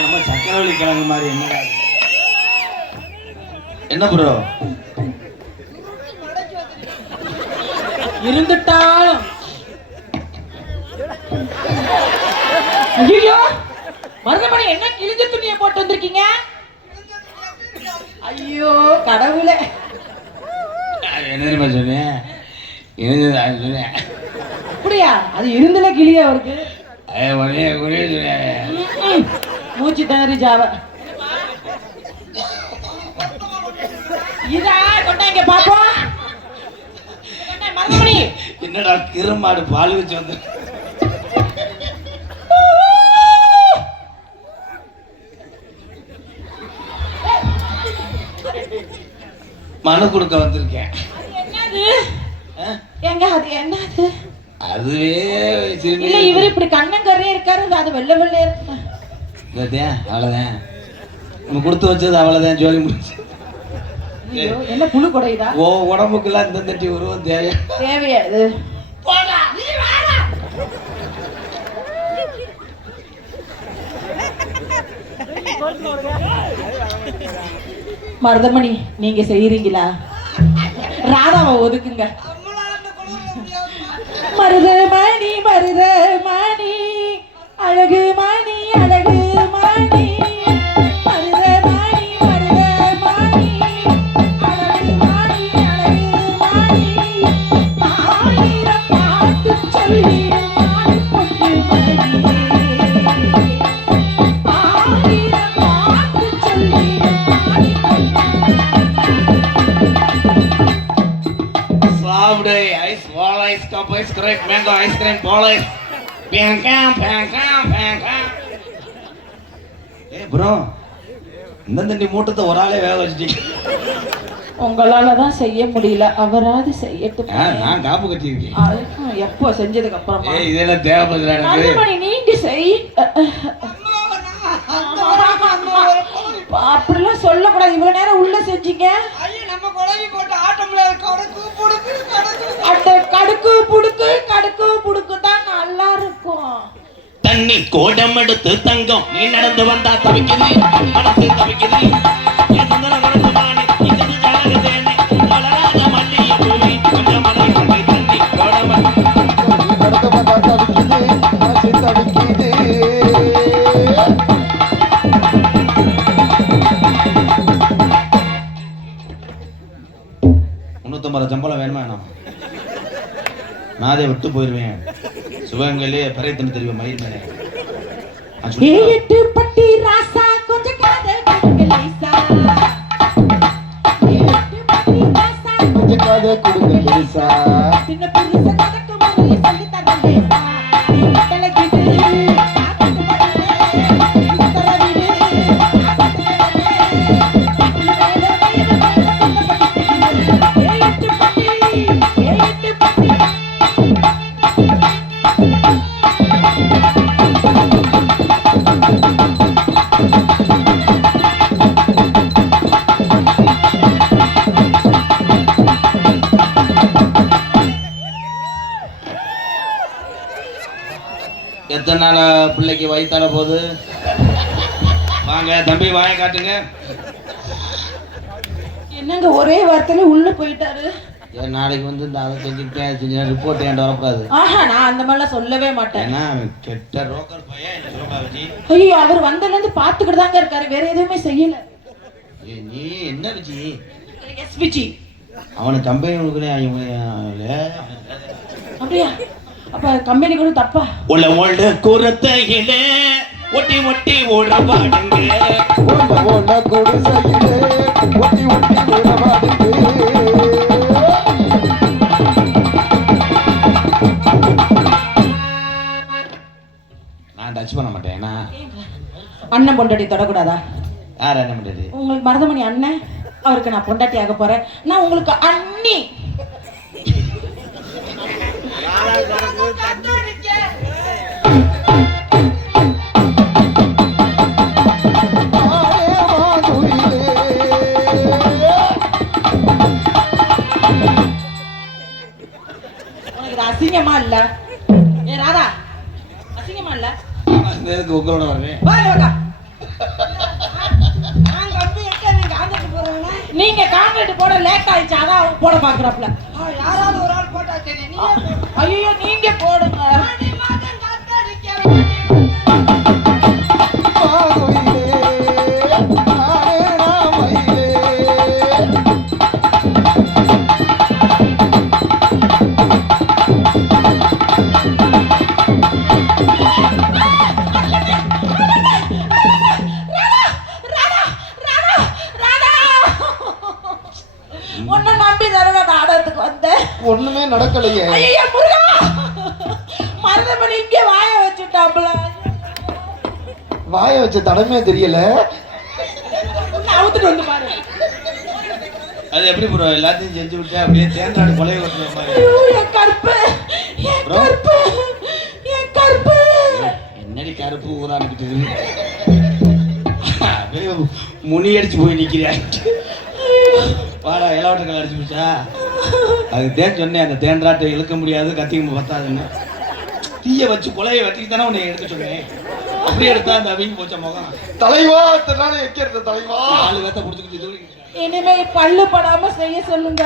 நம்ம சக்கரவள்ளி கிழங்கு மாதிரி என்ன ப்ரோ இருந்துட்டாலும் ஐயோ மருதமணி என்ன கிழிஞ்ச துணியை போட்டு வந்திருக்கீங்க? ஐயோ கடவுளே, என்ன சொன்னேன்? சொன்னேன் அப்படியா? அது இருந்துல கிளியா இருக்கு. மூச்சு திணறி ஜாவ இதா கொண்டாங்க பாப்போம். மருதமணி என்னடா கிருமாடு பால் வச்சு வந்து மனு கொடுக்க வந்திருக்கேன். எங்க அது என்னது? அதுவே இல்ல இவர் இப்படி கண்ணங்கரையே இருக்காரு, அது வெள்ளை வெள்ளை இருக்கு. அவ்வளவுதான் நம்ம கொடுத்து வச்சது, அவ்வளவுதான் ஜோலி முடிச்சு. என்ன புழு கொடையுதா? ஓ உடம்புக்கெல்லாம் இந்த தட்டி உருவம் தேவையா இது? மருதமணி நீங்க செய்யறீங்களா? ராதாவை ஒதுக்குங்க. மருதமணி மருதமணி அழகு மணி அழகு மணி மருதமணி மருதமணி அழகு மணி அழகு மணி ஆயிரம் பாட்டு சொல்லி பொண்ணு மணி ஆயிரம் பாட்டு சொல்லி சாப்பிடு ஐஸ் வால் ice cup ice grape mango ice cream பால் ஐஸ் பேங்காம் பேங்காம் பேங்காம். ப்ரோ இந்த தண்டி மூட்டத்தை ஒரு ஆளே வேலை வச்சுட்டீங்க. உங்களால தான் செய்ய முடியல, அவராது செய்யட்டும். நான் காப்பு கட்டியிருக்கேன். எப்போ செஞ்சதுக்கு அப்புறமா இதெல்லாம் தேவைப்படுது எனக்கு. நீங்க செய். அப்படிலாம் சொல்லக்கூடாது. இவ்வளவு நேரம் உள்ள செஞ்சீங்க. நம்ம குழம்பு போட்டு ஆட்டம்ல கடுக்கு புடுக்கு கடுக்கு புடுக்கு கடுக்கு புடுக்கு தான் நல்லா இருக்கும். தண்ணி கோடம் எடுத்து தங்கம் நீ நடந்து வந்தா தவிக்குது மனசு தவிக்குது. சம்பளம் வேணுமா வேணாம்? நான் அதை விட்டு போயிருவேன். சிவகங்கையிலே பிறை தண்ணி தெரியும் மயில் மேலே. எட்டு பட்டி ராசா கொஞ்சம் காதல் கொடுங்க லேசா. எட்டு பட்டி ராசா கொஞ்சம் காதல் கொடுங்க லேசா. பின்ன புருஷ நடக்க மாதிரி சொல்லி தர லேசா. தலைக்கிட்டு எத்தனை நாள் பிள்ளைக்கு வயிற்றால போகுது? வாங்க தம்பி வாய காட்டுங்க. என்னங்க ஒரே வார்த்தையில உள்ள போயிட்டாரு. நாளைக்கு வந்து அதை செஞ்சுக்கிட்டேன் ரிப்போர்ட் ஏன் வரக்கூடாது? ஆஹா நான் அந்த மாதிரிலாம் சொல்லவே மாட்டேன். கெட்ட ரோக்கர் பையன் என்ன சொல்லுங்க. ஐயோ அவர் வந்ததுல இருந்து பாத்துக்கிட்டு தாங்க இருக்காரு, வேற எதுவுமே செய்யல. நீ என்ன விஜி? எஸ் விஜி அவனுக்கு கம்பெனி அப்படியா? அப்ப கம்பெனி கூட தப்பா? உள்ள ஓல்ட குரத்தையில ஒட்டி ஒட்டி ஓட பாடுங்க. ஓல்ட குரத்தையில ஒட்டி ஒட்டி ஓட பாடுங்க. நான் டச் பண்ண மாட்டேன். அண்ணன் பொண்டாட்டி தொடக்கூடாதா? யார் அண்ணன் பொண்டாட்டி? உங்களுக்கு மருதமணி அண்ணன் அவருக்கு நான் பொண்டாட்டி ஆக போறேன். நான் உங்களுக்கு அண்ணி. உனக்கு அசிங்கமா இல்ல? ஏ ராதா, அசிங்கமா இல்ல? உங்களோட வர்றேன். நீங்க கான்கிரீட் போட லேட் ஆயிடுச்சு, அதான் அவங்க போட பாக்குறாப்ல. யாராவது ஒரு ஆள் போட்டா சரி. ஐயோ நீங்க போடுங்க. உன்னை நம்பி தானே நாடகத்துக்கு வந்தேன். ஒண்ணுமே நடக்கலையே. ஐயா முருகா, மருதமணி இங்கே வாய வச்சுட்டாப்ல. வாய வச்ச தடமே தெரியல. அவுத்துட்டு வந்து பாரு. அது எப்படி ப்ரோ எல்லாத்தையும் செஞ்சு விட்டு அப்படியே தேங்காடு கொலைய ஓட்டுற மாதிரி. ஐயோ என் கருப்பு, என் கருப்பு, என் கருப்பு. என்னடி கருப்பு ஊரானுக்கிட்டு முனி அடிச்சு போய் நிக்கிறியா? வாடா இலவட்டங்கள் அடிச்சு போச்சா? அது தேன் சொன்னேன், அந்த தேன்றாட்டை இழுக்க முடியாது, கத்திக்கு பத்தாதுன்னு. தீய வச்சு கொலையை வச்சுக்கு தானே உன்னை எடுக்க சொன்னேன். அப்படியே எடுத்தா அந்த அவங்க போச்ச முகம். தலைவா தன்னால வைக்கிறது தலைவா. 4 பேத்த புடிச்சுக்கிட்டு இனிமே பல்லு படாம செய்ய சொல்லுங்க.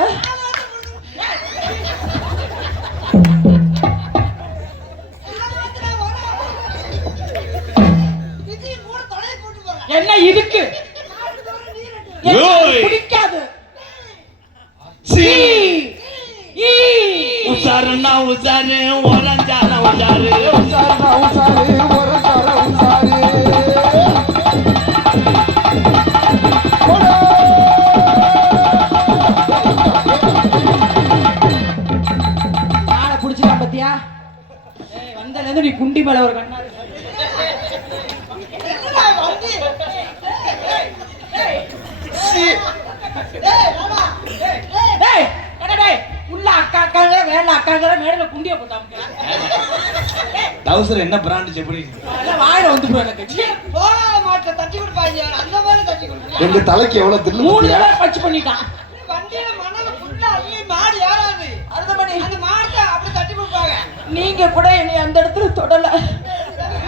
என்ன இருக்கு? பிடிக்காது. உசாருன்னா உசாரு, ஓரஞ்சானா உசாரு, உசாருனா உசாரு, ஒரஞ்சானா உசாரு. ஆளை புடிச்சுட்டா பத்தியா? வந்தல இருந்து நீ குண்டி மேல ஒரு கண்ணா இருக்கு. உள்ள அக்கா அக்காங்க வேலை அக்காங்க மேடல குண்டிய போட்டாங்க. டவுசர் என்ன பிராண்ட் செப்படி? வாயில வந்து போ எனக்கு. போகாத மாட்டை தட்டி கொடுப்பாங்க, அந்த மாதிரி தட்டி கொடுப்பாங்க. எங்க தலைக்கு எவ்வளவு தில்லு 3 தடவை பச்சு பண்ணிட்டான். வண்டியில மணல ஃபுல்லா அள்ளி மாடு ஏறாது. அறுத பண்ணி அந்த மாட்டை அப்படி தட்டி கொடுப்பாங்க. நீங்க கூட என்னை அந்த இடத்துல தொடல.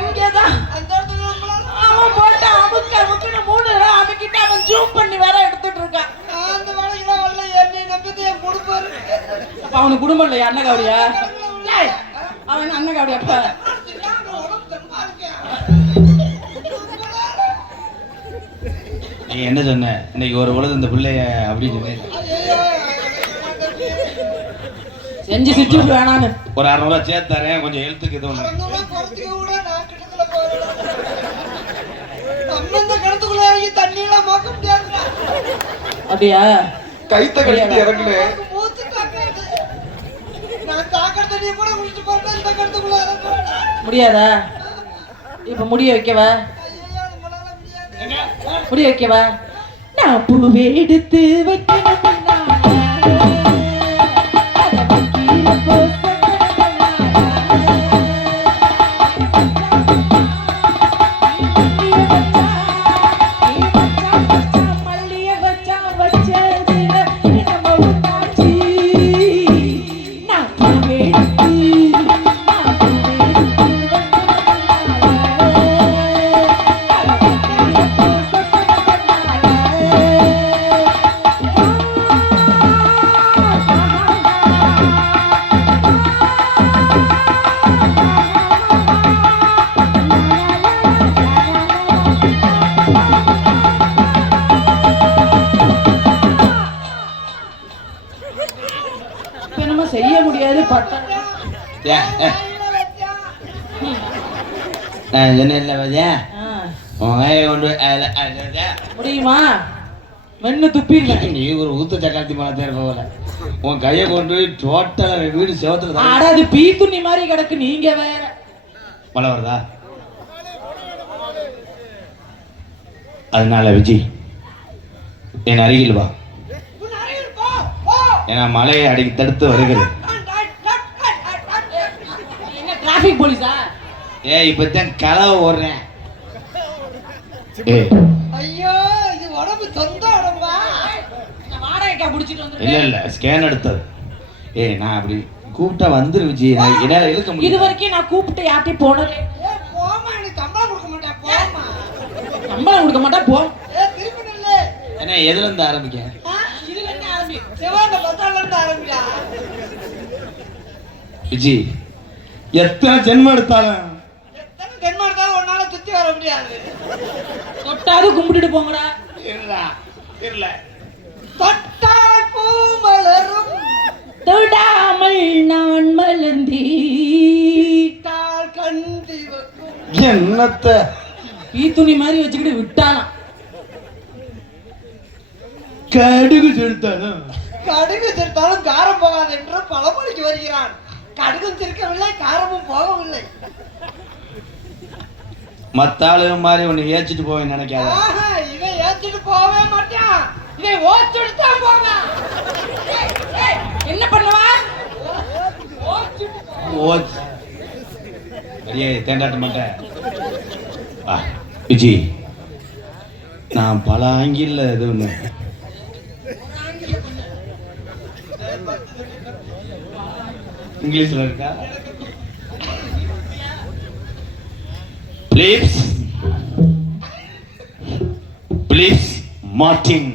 இங்கதான் அந்த இடத்துல நம்மளால அவன் போட்டு அமுக்குன்னு 3 தடவை அமுக்கிட்டு அவன் ஜூம் பண்ணி வேற எடுத்துட்டு இருக்கான். அந்த வேலைக்கு தான் வரல. என்னை நம்பிட்டு என் கொடுப்பாரு. அப்ப அவனுக்கு குடும்பம் இல்லையா? அண்ணன் காவடியா? அவன் அண்ணன் காவடியா? அப்ப நீ என்ன சொன்ன? இன்னைக்கு ஒரு உலகம் இந்த பிள்ளைய அப்படின்னு சொன்னேன். செஞ்சு சுற்றி வேணான்னு ஒரு 600 ரூபா சேர்த்து தரேன், கொஞ்சம் ஹெல்த்துக்கு இது ஒண்ணு. அந்த கிணத்துக்குள்ள இறங்கி தண்ணியெல்லாம் மோக்க முடியாதுடா. அப்படியா? கைத்த கட்டிட்டு இறங்குனேன். மூச்சு தாக்காது. நான் தாக்கற தண்ணியை கூட குடிச்சு போறேன். இந்த கிணத்துக்குள்ள இறங்குறேன். முடியாதா? இப்ப முடிய வைக்கவா? ஐயோ, நம்மளால முடியாது. முடிய வைக்கவா? நான் பூவே எடுத்து வைக்கணும். செய்ய முடியாது. முடியுமா? மென்னு துப்பிடுங்க. நீ ஒரு ஊத்த சக்காத்தி மனத்தே போகல. உன் கையை கொண்டு டோட்டலா வீடு செவத்துல. அது பீ துணி மாதிரி கிடக்கு. நீங்க வேற மழை வருதா? அதனால விஜி என் அருகில் வா. உன் அருகில் போ போ. ஏன்னா மலையை அடி தடுத்து வருகிறது. என்ன டிராஃபிக் போலீஸா? இப்பதான் கலவை ஓடுறேன். ஐயோ இது உடம்பு சொந்த உடம்பா? வாடகைக்கா புடிச்சிட்டு வந்து? இல்ல ஸ்கேன் எடுத்தது. நான் அப்படி கூப்பிட்டா வந்துரு விஜய். நான் என்னால இழுக்க இது முடியும். வரைக்கும் நான் கூப்பிட்டு யார்ட்டையும் போனதே. போமா, எனக்கு சம்பளம் கொடுக்க மாட்டேன் போமா. சம்பளம் கொடுக்க மாட்டா போ. திருப்பி நில்லு. ஏன்னா எதுல இருந்து ஆரம்பிக்க? இதுல இருந்து ஆரம்பி. சிவாங்க பத்தால இருந்து ஆரம்பிடா. விஜய் எத்தனை ஜென்மம் எடுத்தாலும் எத்தனை ஜென்மம் எடுத்தாலும் உன்னால சுத்தி வர முடியாது. தொட்டாது கும்பிட்டுட்டு போங்கடா. இல்ல தொட்டால் பூ மலரும், தொடாமல் நான் மலர்ந்தேன். கண்டி வைக்கும். என்னத்த ஈ துணி மாதிரி வச்சுக்கிட்டு விட்டாலாம். கடுகு செலுத்தாலும் கடுகு சிரித்தாலும் காரம் போகாது என்று பழமொழிக்கு வருகிறான். கடுகும் சிரிக்கவில்லை, காரமும் போகவில்லை. மத்த ஆளுங்க மாதிரி ஒண்ணு ஏச்சிட்டு போவேன்னு நினைக்காத. ஆஹா, இவன் ஏற்றிட்டு போகவே மாட்டான். இவன் ஓச்சிட்டு தான் போவான். என்ன பண்ணுவா? ஓச் பெரிய தேண்டாட்ட மாட்டேன். விஜய் நான் பல ஆங்கில இது ஒண்ணு இங்கிலீஷ்ல இருக்கா? பிலிப்ஸ் மார்டின்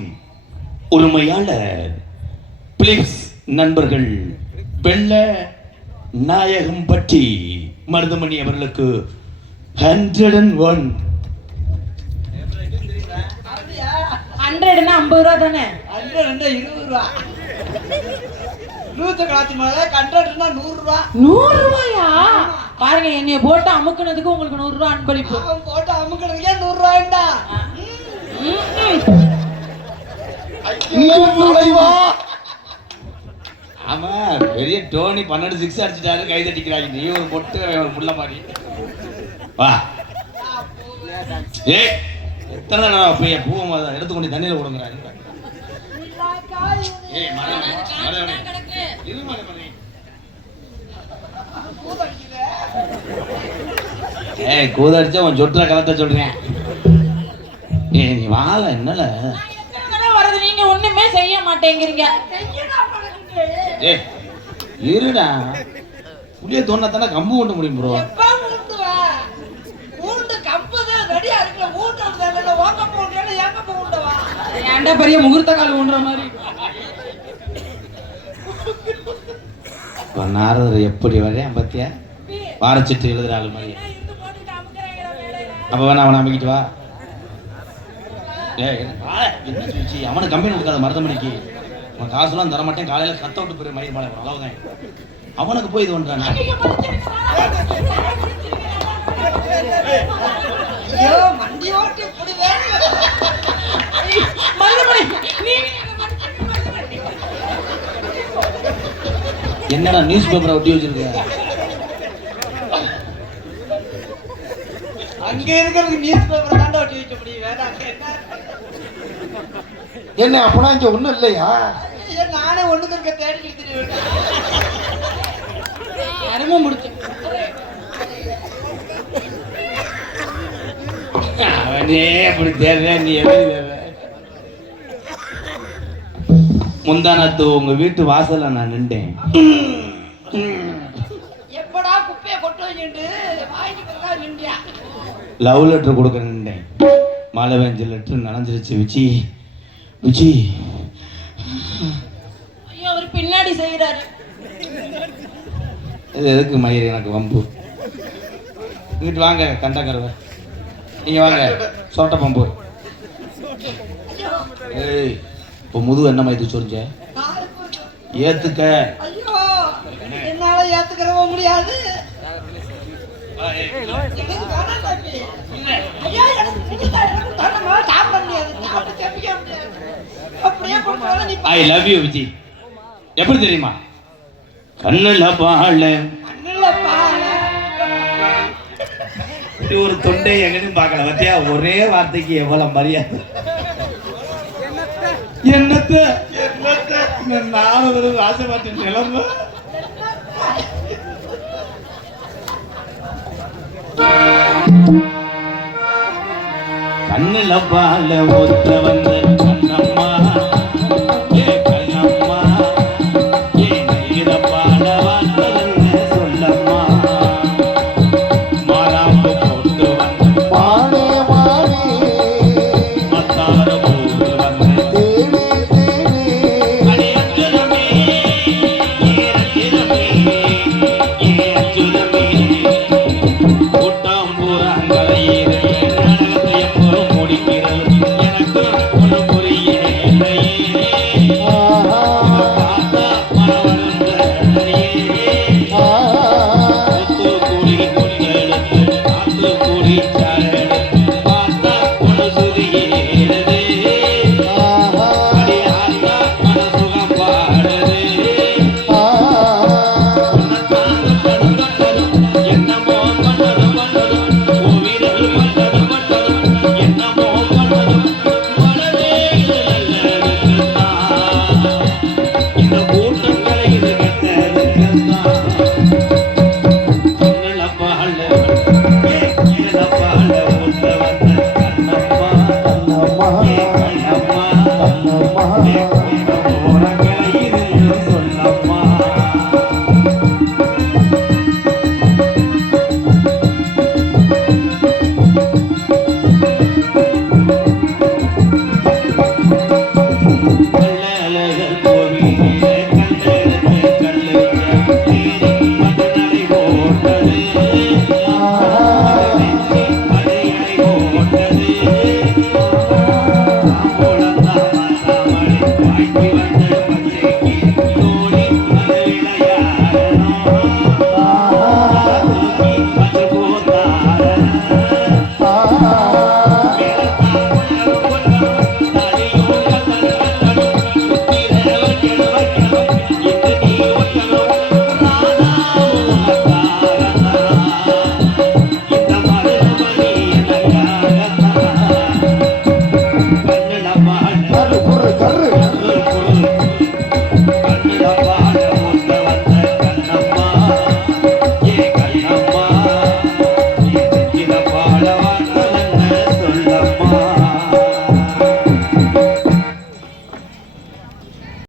உரிமையாளர், பிலிப்ஸ் நண்பர்கள், வெள்ள நாயகம் பற்றி மருதமணி அவர்களுக்கு 101. 100னா 50 ரூபா தானே? 100 20 ரூபா. 100 காத்தி மேல 100னா 100 ரூபா. 100 ரூபாயா? பாருங்க, என்னைய போட்டு அமுக்குனதுக்கு உங்களுக்கு 100 ரூபா அன்பளிப்பு. அவன் போட்டு அமுக்கிறதுக்கே 100 ரூபாய்டா. தலைவா ஆமா, பெரிய டோனி 12 6 அடிச்சிட்டாரு. கை தட்டிக்கிறாங்க. நீ ஒரு பொட்டு ஒரு முள்ள மாதிரி. வா ஏய், எத்தனை நேரம் போய் பூவை எடுத்து கொண்டு தண்ணியில விடுங்கிறாங்க. ஏய் மரணே மரணே இரு மரணே. ஏய் கூதடிச்சா உன் சொட்டுற கலத்தை சொல்றேன். ஏய் நீ வாழ என்னல வரது, நீங்க ஒண்ணுமே செய்ய மாட்டேங்கிறீங்க. ஏய் இருடா, புளிய தோணத்தானே கம்பு கொண்டு முடியும் ப்ரோ. எப்ப ஊண்டுவா? ஊண்டு கம்புதான் ரெடியா இருக்குல. ஊண்டுறதுல ஓக்க போறேன்னு ஏங்க ஊண்டுவா? ஏன்டா பெரிய முகூர்த்த கால் ஊன்ற மாதிரி. நாரதர் எப்படி வரையா பத்தியா? வாரச்சிட்டு எழுதுற ஆளு மாதிரி. அப்ப வேணா அவனை அமைக்கிட்டு வா. ஏய் என்ன சொல்லிச்சு? அவனுக்கு கம்பெனி கொடுக்காத மருதமணிக்கு. அவன் காசுலாம் தர மாட்டேன், காலையில கத்த விட்டு போய் மயிர் மலை அளவுதான். அவனுக்கு போய் இது பண்றான். ஐயோ மண்டி ஓட்டி இப்படி வேணும். என்னடா நியூஸ் பேப்பரை ஒட்டி வச்சிருக்க? அங்க இருக்கிறது நியூஸ் பேப்பர் தாண்டா ஒட்டி வைக்க முடியும். வேற அங்க என்ன? என்ன அப்பனா இங்க ஒண்ணும் இல்லையா? ஐயோ, நானே ஒண்ணுக்கு இருக்க தேடி எடுத்துட்டு அருமை முடிச்சு. அவனே அப்படி தேடுற, நீ எப்படி தேடுற? முந்தானத்து உங்க வீட்டு வாசல்ல நான் நின்றேன். எப்படா குப்பையை கொண்டு வச்சுட்டு வாங்கிட்டு நின்றியா? லவ் லெட்டர் கொடுக்க நின்றேன். மழை பெஞ்ச லெட்டர் நனைஞ்சிருச்சு. விஜி விஜி ஐயோ, அவர் பின்னாடி செய்யறாரு. இது எதுக்கு மயிர் எனக்கு வம்பு? இங்கிட்டு வாங்க கண்டக்கரவை. நீங்க வாங்க சோட்ட பம்பு. ஏய் இப்போ முதுகு என்ன மாதிரி சொரிஞ்ச? ஏத்துக்க. ஐயோ, என்னால ஏத்துக்கிறவ முடியாது. எனக்கு வேணாம் தம்பி. ஐயா, எனக்கு பிடிக்கல. எனக்கு தரமா சாப்பிட முடியாது. சாப்பிட செப்பிக்க முடியாது. அப்படியே கொடுத்தாலும் நீ ஐ லவ் யூ விஜி. எப்படி தெரியுமா? கண்ணுல பால கண்ணுல பால. ஒரு தொண்டை எங்கன்னு பார்க்கல பத்தியா? ஒரே வார்த்தைக்கு எவ்வளவு மரியாதை. என்னத்த இந்த நாரதர் ராசபாட்டி நிலைமை கண்ணுல பால ஒத்த வந்த கண்ணம்மா ஏ கண்ணம்மா ஏ நீர பால வந்ததுன்னு சொல்லம்மா மாறாம்பு போட்டு வந்த மானே மானே மத்தார போட்டு வந்த தேனே தேனே அடி அச்சுதமே ஏ அச்சுதமே ஏ அச்சுதமே கூட்டம் பூராங்கரையில் நாடகத்தை எப்போ முடிக்கிறது எனக்கு ஒன்று புரியலையே ஆஹா பார்த்தா மனவருந்தே ஆஹா கூடி கொண்டெடுத்து காத்து கூடி சாரெடுத்து பார்த்தா ஒன்று சுதியேறது ஆஹா அடி ஆத்தா மனசுகம் பாடுது என்னமோ பண்ணதும் கோவிலில் பண்ணதும் என்னமோ பண்ணதும் மனதே இது நல்லதுக்குத்தான் இந்த கூட்டங்களை இது கெட்டதுக்குத்தான் நிலப்பால நிலப்பால ஊத்த வந்த கண்ணம்மா கண்ணம்மா கண்ணம்மா கண்ணம்மா போறங்களை இது சொல்லம்மா கல்லழகர் கோவிலே கல்லெடுத்து கல்லுக்கு நீரி மதுநடை போட்டது மதுநடை போட்டது தாம்பூலம் தாமரை வாய்க்கு